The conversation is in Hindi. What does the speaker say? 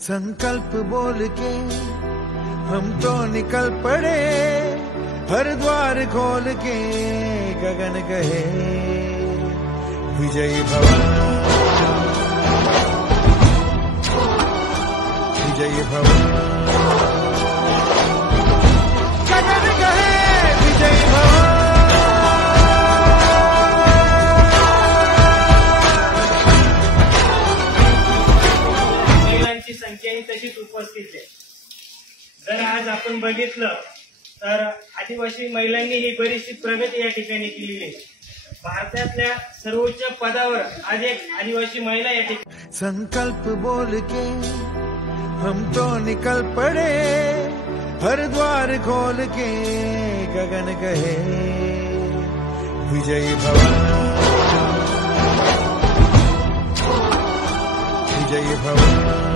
संकल्प बोल के हम तो निकल पड़े, हर द्वार खोल के गगन कहे विजयी भव, विजयी भव, गगन कहे विजयी भव। महिलांची संख्याही तशीच उपस्थित आहे। जर आज आपण बघितलं तर आदिवासी महिलांनी ही बरीचशी प्रगती या ठिकाणी केलेली आहे। भारतातल्या सर्वोच्च पदावर आज एक आदिवासी महिला या ठिकाणी। संकल्प बोल के हम तो निकल पड़े, हर द्वार खोल के गगन कहे विजयी भव, विजयी भव।